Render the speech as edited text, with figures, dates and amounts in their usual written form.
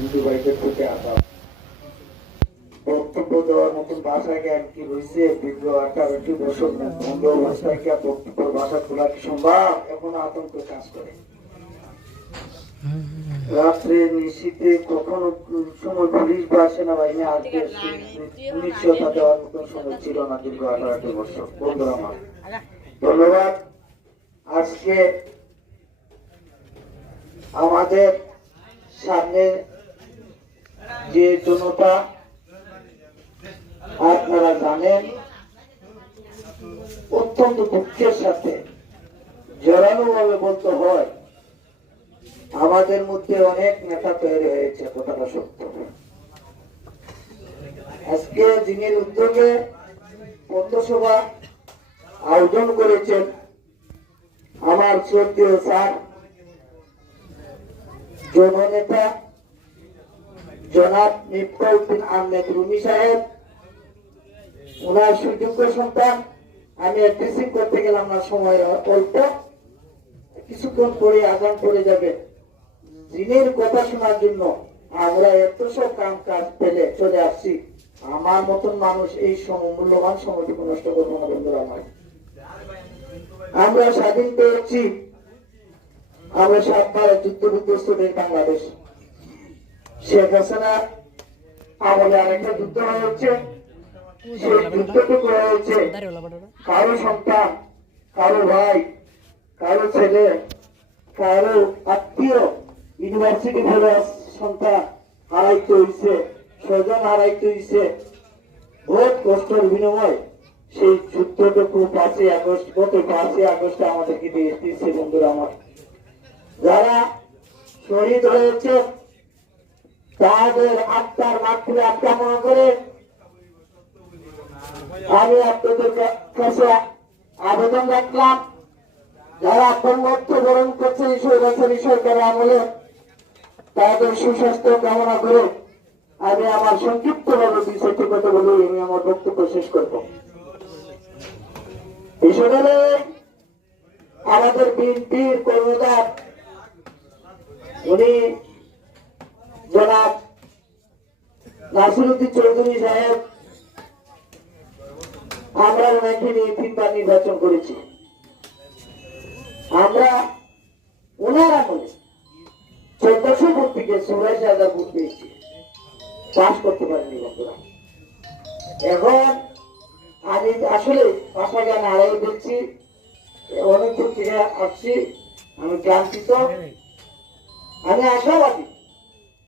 হিন্দু ভাইদের প্রতি আঘাত। বক্তব্য দেওয়ার মতন ভাষা জ্ঞান কি হয়েছে? দীর্ঘ 18টি বছর বন্ধ অবস্থায় কি বক্তব্য ভাষা খোলা কি সম্ভব? এখন আতঙ্ক কাজ করে। রাত্রে নিশীতে কখনো সময় পুলিশ বা সেনাবাহিনী আজকে নিশ্চয়তা দেওয়ার মতন সময় ছিল না দীর্ঘ 18টি বছর। বন্ধুরা আমার ধন্যবাদ। আজকে আমাদের সামনে যে জনতা আপনারা জানেন অত্যন্ত দুঃখের সাথে জোরালো ভাবে বলতে হয় আমাদের মধ্যে অনেক নেতা তৈরি হয়েছে, কথাটা সত্য। আজকে যিনি উদ্যোগে পথসভা আয়োজন করেছেন আমার শ্রদ্ধেয় স্যার জননেতা জনাব মিফতাউদ্দিন আহমেদ রুমি সাহেব, ওনার সুযোগ্য সন্তান। আমি অ্যাড্রেসিং করতে গেলাম না, সময় অল্প, কিছুক্ষণ পরে আগাম পড়ে যাবে। দিনের কথা শোনার জন্য আমরা এত সব কাম কাজ ফেলে চলে আসছি। আমার মতন মানুষ এই মূল্যবান সময়টুকু নষ্ট করবো না বন্ধুরা আমার। আমরা স্বাধীন পেয়েছি, আমরা 7 বার যুদ্ধ বিধ্বস্ত দেশ বাংলাদেশ। শেখ হাসিনা আমলে আরেকটা যুদ্ধ হয়েছে, সেই যুদ্ধটুকু হয়েছে কারো সন্তান, কারো ভাই, কারো ছেলে, কারো আত্মীয় ইউনিভার্সিটি ফেলে সন্তান হারাইতে হয়েছে, স্বজন হারাইতে হয়েছে। বহুত কষ্টের বিনিময় সেই যুদ্ধটুকু 5ই আগস্ট, গত 5ই আগস্টে আমাদেরকে দিয়ে দিচ্ছে বন্ধুরা আমার। যারা শহীদ হয়েছে তাদের আত্মার মাতৃ কামনা করে আমি আপনাদের কাছে আবেদন রাখলাম, যারা মৃত্যুবরণ করছে ঈশ্বরী সরকারের আমলে তাদের সুস্বাস্থ্য কামনা করে আমি আমার সংক্ষিপ্ত ভাবে বিষয়টি কথা বলে আমি আমার বক্তব্য শেষ করব। বিষয়টা আমাদের বিএনপির কর্মদার উনি জনাব নাসিরউদ্দিন চৌধুরী সাহেব, আমরা ওনাকে নিয়ে 3বার নির্বাচন করেছি। আমরা ওনার আমলে 1400 ভোট থেকে 84,000 ভোট পেয়েছি, পাস করতে পারিনি বন্ধুরা। এখন আমি আসলে ভাষা জ্ঞান হারাই দিচ্ছি, অনেক দূর থেকে আসছি, আমি ক্লান্তিত, আমি আশাবাদী